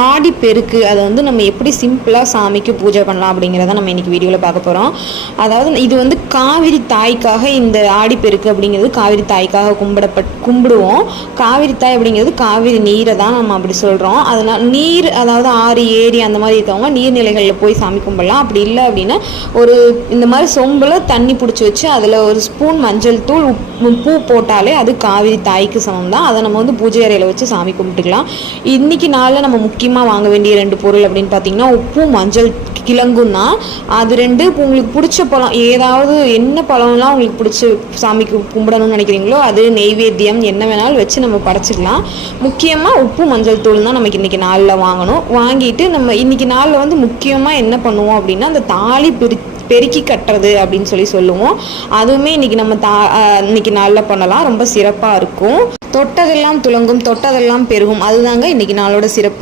ஆடி பெருக்கு அதை வந்து நம்ம எப்படி சிம்பிளாக சாமிக்கு பூஜை பண்ணலாம் அப்படிங்கிறத நம்ம இன்றைக்கி வீடியோவில் பார்க்க போகிறோம் அதாவது இது வந்து காவிரி தாய்க்காக இந்த ஆடி பெருக்கு அப்படிங்கிறது காவிரி தாய்க்காக கும்பிடப்பட் கும்பிடுவோம். காவிரி தாய் அப்படிங்கிறது காவிரி நீரை தான் நம்ம அப்படி சொல்கிறோம் அதனால் நீர் அதாவது ஆறு ஏரி அந்த மாதிரி இருக்கவங்க நீர்நிலைகளில் போய் சாமி கும்பிடலாம். அப்படி இல்லை அப்படின்னா ஒரு இந்த மாதிரி சொம்பில் தண்ணி பிடிச்சி வச்சு அதில் ஒரு ஸ்பூன் மஞ்சள் தூள் உப்பு பூ போட்டாலே அது காவிரி தாய்க்கு சமம் தான் அதை நம்ம வந்து பூஜை அறையில் வச்சு சாமி கும்பிட்டுக்கலாம். இன்றைக்கி நாளில் நம்ம முக்கிய முக்கியமாக வாங்க வேண்டிய ரெண்டு பொருள் அப்படின்னு பார்த்தீங்கன்னா உப்பும் மஞ்சள் கிழங்கும் தான் அது ரெண்டு இப்போ உங்களுக்கு பிடிச்ச பழம். ஏதாவது என்ன பழம்லாம் உங்களுக்கு பிடிச்சி சாமிக்கு கும்பிடணும்னு நினைக்கிறீங்களோ அது நெய்வேத்தியம் என்ன வேணாலும் வச்சு நம்ம படைச்சிக்கலாம். முக்கியமாக உப்பு மஞ்சள் தூள் தான் நமக்கு இன்றைக்கி நாளில் வாங்கணும். வாங்கிட்டு நம்ம இன்றைக்கி நாளில் வந்து முக்கியமாக என்ன பண்ணுவோம் அப்படின்னா அந்த தாலி பிரி பெருக்கி கட்டுறது அப்படின்னு சொல்லி சொல்லுவோம். அதுவுமே இன்னைக்கு நம்ம தா இன்னைக்கு நாளில் பண்ணலாம். ரொம்ப சிறப்பாக இருக்கும். தொட்டதெல்லாம் துலங்கும் தொட்டதெல்லாம் பெருகும். அதுதாங்க இன்னைக்கு நாளோட சிறப்பு.